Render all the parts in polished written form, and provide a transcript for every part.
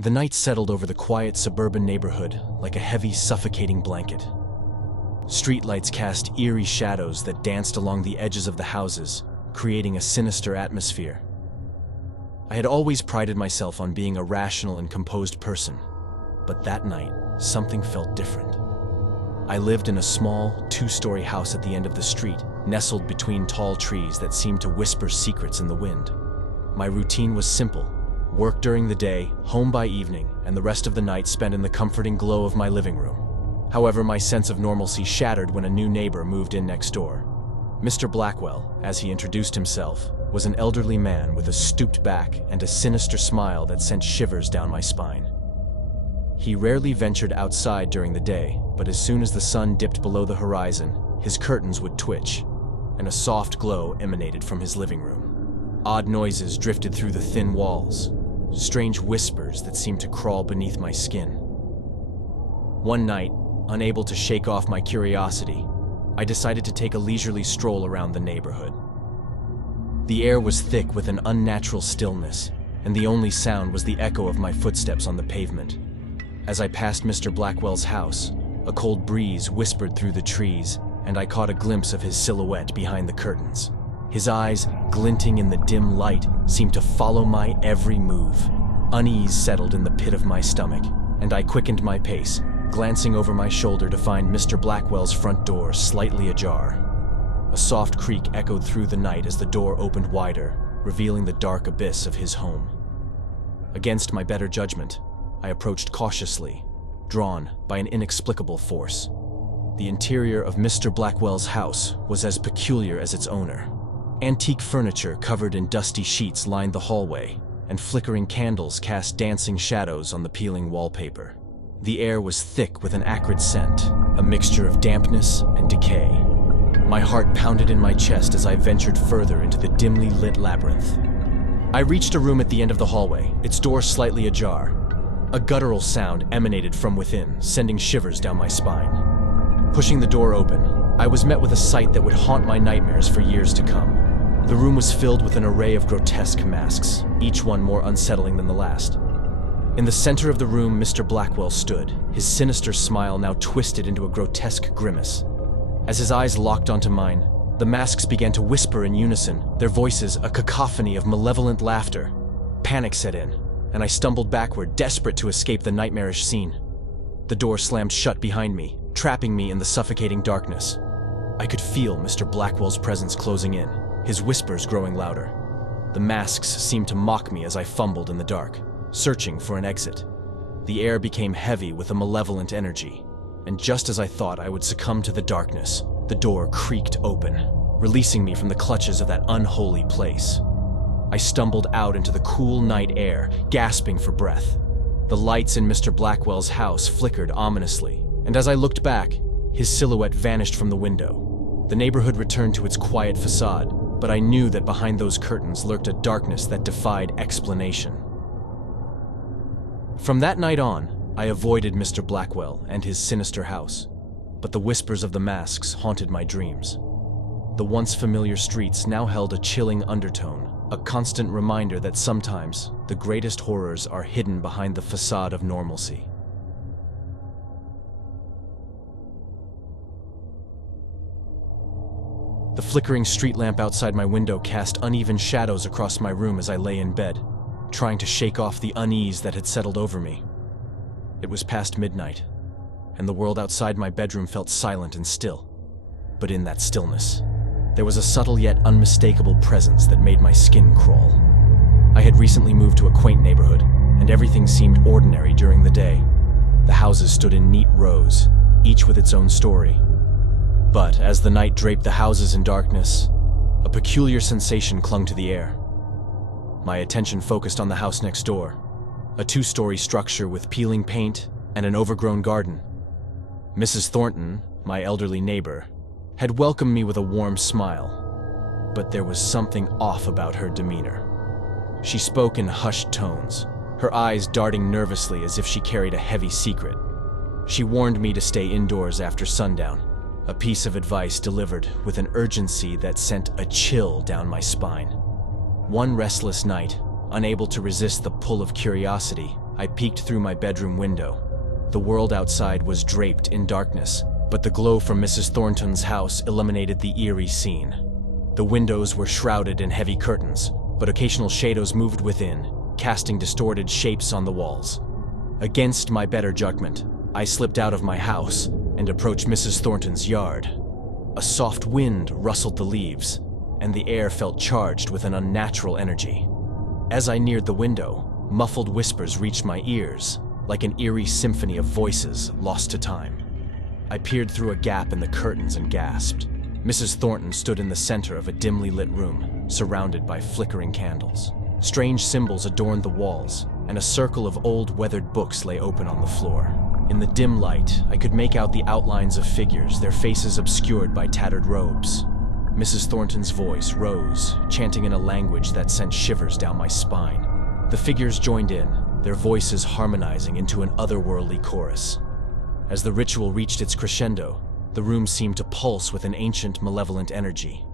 The night settled over the quiet suburban neighborhood like a heavy, suffocating blanket. Streetlights cast eerie shadows that danced along the edges of the houses, creating a sinister atmosphere. I had always prided myself on being a rational and composed person, but that night, something felt different. I lived in a small, two-story house at the end of the street, nestled between tall trees that seemed to whisper secrets in the wind. My routine was simple: work during the day, home by evening, and the rest of the night spent in the comforting glow of my living room. However, my sense of normalcy shattered when a new neighbor moved in next door. Mr. Blackwell, as he introduced himself, was an elderly man with a stooped back and a sinister smile that sent shivers down my spine. He rarely ventured outside during the day, but as soon as the sun dipped below the horizon, his curtains would twitch, and a soft glow emanated from his living room. Odd noises drifted through the thin walls, strange whispers that seemed to crawl beneath my skin. One night, unable to shake off my curiosity, I decided to take a leisurely stroll around the neighborhood. The air was thick with an unnatural stillness, and the only sound was the echo of my footsteps on the pavement. As I passed Mr. Blackwell's house, a cold breeze whispered through the trees, and I caught a glimpse of his silhouette behind the curtains. His eyes, glinting in the dim light, seemed to follow my every move. Unease settled in the pit of my stomach, and I quickened my pace, glancing over my shoulder to find Mr. Blackwell's front door slightly ajar. A soft creak echoed through the night as the door opened wider, revealing the dark abyss of his home. Against my better judgment, I approached cautiously, drawn by an inexplicable force. The interior of Mr. Blackwell's house was as peculiar as its owner. Antique furniture covered in dusty sheets lined the hallway, and flickering candles cast dancing shadows on the peeling wallpaper. The air was thick with an acrid scent, a mixture of dampness and decay. My heart pounded in my chest as I ventured further into the dimly lit labyrinth. I reached a room at the end of the hallway, its door slightly ajar. A guttural sound emanated from within, sending shivers down my spine. Pushing the door open, I was met with a sight that would haunt my nightmares for years to come. The room was filled with an array of grotesque masks, each one more unsettling than the last. In the center of the room, Mr. Blackwell stood, his sinister smile now twisted into a grotesque grimace. As his eyes locked onto mine, the masks began to whisper in unison, their voices a cacophony of malevolent laughter. Panic set in, and I stumbled backward, desperate to escape the nightmarish scene. The door slammed shut behind me, trapping me in the suffocating darkness. I could feel Mr. Blackwell's presence closing in, his whispers growing louder. The masks seemed to mock me as I fumbled in the dark, searching for an exit. The air became heavy with a malevolent energy, and just as I thought I would succumb to the darkness, the door creaked open, releasing me from the clutches of that unholy place. I stumbled out into the cool night air, gasping for breath. The lights in Mr. Blackwell's house flickered ominously, and as I looked back, his silhouette vanished from the window. The neighborhood returned to its quiet facade, but I knew that behind those curtains lurked a darkness that defied explanation. From that night on, I avoided Mr. Blackwell and his sinister house, but the whispers of the masks haunted my dreams. The once familiar streets now held a chilling undertone, a constant reminder that sometimes the greatest horrors are hidden behind the facade of normalcy. The flickering street lamp outside my window cast uneven shadows across my room as I lay in bed, trying to shake off the unease that had settled over me. It was past midnight, and the world outside my bedroom felt silent and still. But in that stillness, there was a subtle yet unmistakable presence that made my skin crawl. I had recently moved to a quaint neighborhood, and everything seemed ordinary during the day. The houses stood in neat rows, each with its own story. But as the night draped the houses in darkness, a peculiar sensation clung to the air. My attention focused on the house next door, a two-story structure with peeling paint and an overgrown garden. Mrs. Thornton, my elderly neighbor, had welcomed me with a warm smile, but there was something off about her demeanor. She spoke in hushed tones, her eyes darting nervously as if she carried a heavy secret. She warned me to stay indoors after sundown, a piece of advice delivered with an urgency that sent a chill down my spine. One restless night, unable to resist the pull of curiosity, I peeked through my bedroom window. The world outside was draped in darkness, but the glow from Mrs. Thornton's house illuminated the eerie scene. The windows were shrouded in heavy curtains, but occasional shadows moved within, casting distorted shapes on the walls. Against my better judgment, I slipped out of my house and approached Mrs. Thornton's yard. A soft wind rustled the leaves, and the air felt charged with an unnatural energy. As I neared the window, muffled whispers reached my ears, like an eerie symphony of voices lost to time. I peered through a gap in the curtains and gasped. Mrs. Thornton stood in the center of a dimly lit room, surrounded by flickering candles. Strange symbols adorned the walls, and a circle of old weathered books lay open on the floor. In the dim light, I could make out the outlines of figures, their faces obscured by tattered robes. Mrs. Thornton's voice rose, chanting in a language that sent shivers down my spine. The figures joined in, their voices harmonizing into an otherworldly chorus. As the ritual reached its crescendo, the room seemed to pulse with an ancient, malevolent energy.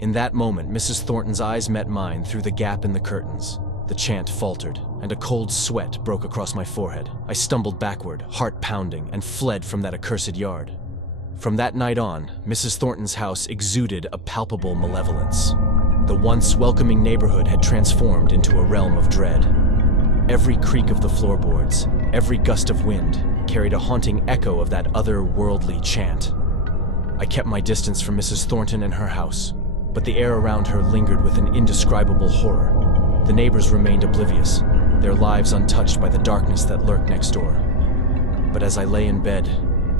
In that moment, Mrs. Thornton's eyes met mine through the gap in the curtains. The chant faltered, and a cold sweat broke across my forehead. I stumbled backward, heart pounding, and fled from that accursed yard. From that night on, Mrs. Thornton's house exuded a palpable malevolence. The once welcoming neighborhood had transformed into a realm of dread. Every creak of the floorboards, every gust of wind, carried a haunting echo of that otherworldly chant. I kept my distance from Mrs. Thornton and her house, but the air around her lingered with an indescribable horror. The neighbors remained oblivious, their lives untouched by the darkness that lurked next door. But as I lay in bed,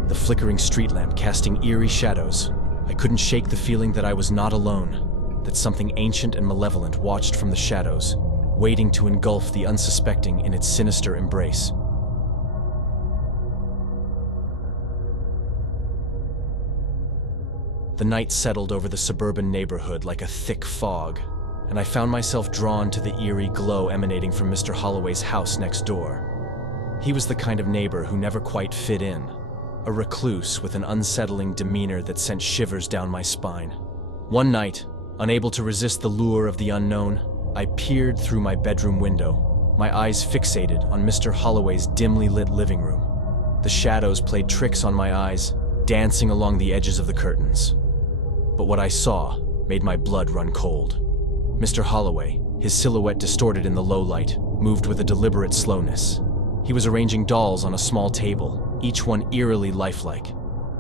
the flickering street lamp casting eerie shadows, I couldn't shake the feeling that I was not alone, that something ancient and malevolent watched from the shadows, waiting to engulf the unsuspecting in its sinister embrace. The night settled over the suburban neighborhood like a thick fog, and I found myself drawn to the eerie glow emanating from Mr. Holloway's house next door. He was the kind of neighbor who never quite fit in, a recluse with an unsettling demeanor that sent shivers down my spine. One night, unable to resist the lure of the unknown, I peered through my bedroom window, my eyes fixated on Mr. Holloway's dimly lit living room. The shadows played tricks on my eyes, dancing along the edges of the curtains. But what I saw made my blood run cold. Mr. Holloway, his silhouette distorted in the low light, moved with a deliberate slowness. He was arranging dolls on a small table, each one eerily lifelike.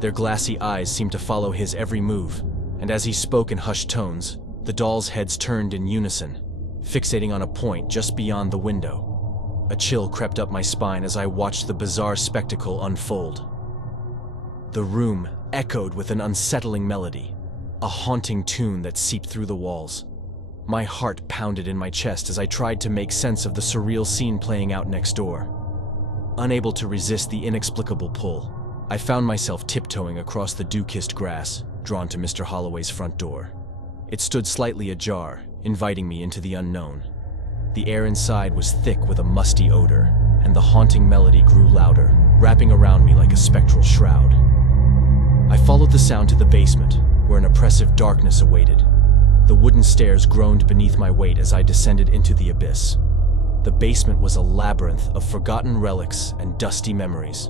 Their glassy eyes seemed to follow his every move, and as he spoke in hushed tones, the dolls' heads turned in unison, fixating on a point just beyond the window. A chill crept up my spine as I watched the bizarre spectacle unfold. The room echoed with an unsettling melody, a haunting tune that seeped through the walls. My heart pounded in my chest as I tried to make sense of the surreal scene playing out next door. Unable to resist the inexplicable pull, I found myself tiptoeing across the dew-kissed grass, drawn to Mr. Holloway's front door. It stood slightly ajar, inviting me into the unknown. The air inside was thick with a musty odor, and the haunting melody grew louder, wrapping around me like a spectral shroud. I followed the sound to the basement, where an oppressive darkness awaited. The wooden stairs groaned beneath my weight as I descended into the abyss. The basement was a labyrinth of forgotten relics and dusty memories.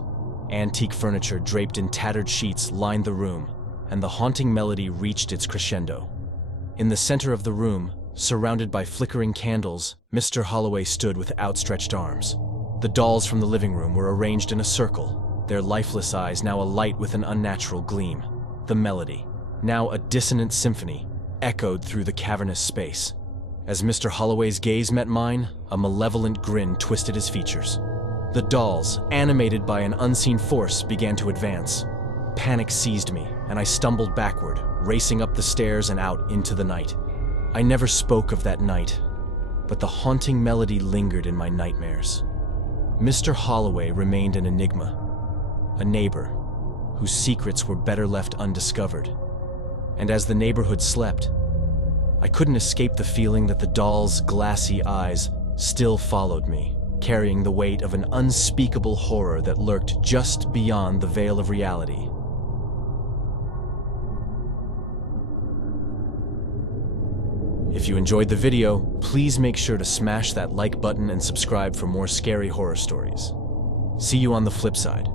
Antique furniture draped in tattered sheets lined the room, and the haunting melody reached its crescendo. In the center of the room, surrounded by flickering candles, Mr. Holloway stood with outstretched arms. The dolls from the living room were arranged in a circle, their lifeless eyes now alight with an unnatural gleam. The melody, now a dissonant symphony, echoed through the cavernous space. As Mr. Holloway's gaze met mine, a malevolent grin twisted his features. The dolls, animated by an unseen force, began to advance. Panic seized me, and I stumbled backward, racing up the stairs and out into the night. I never spoke of that night, but the haunting melody lingered in my nightmares. Mr. Holloway remained an enigma, a neighbor whose secrets were better left undiscovered. And as the neighborhood slept, I couldn't escape the feeling that the doll's glassy eyes still followed me, carrying the weight of an unspeakable horror that lurked just beyond the veil of reality. If you enjoyed the video, please make sure to smash that like button and subscribe for more scary horror stories. See you on the flip side.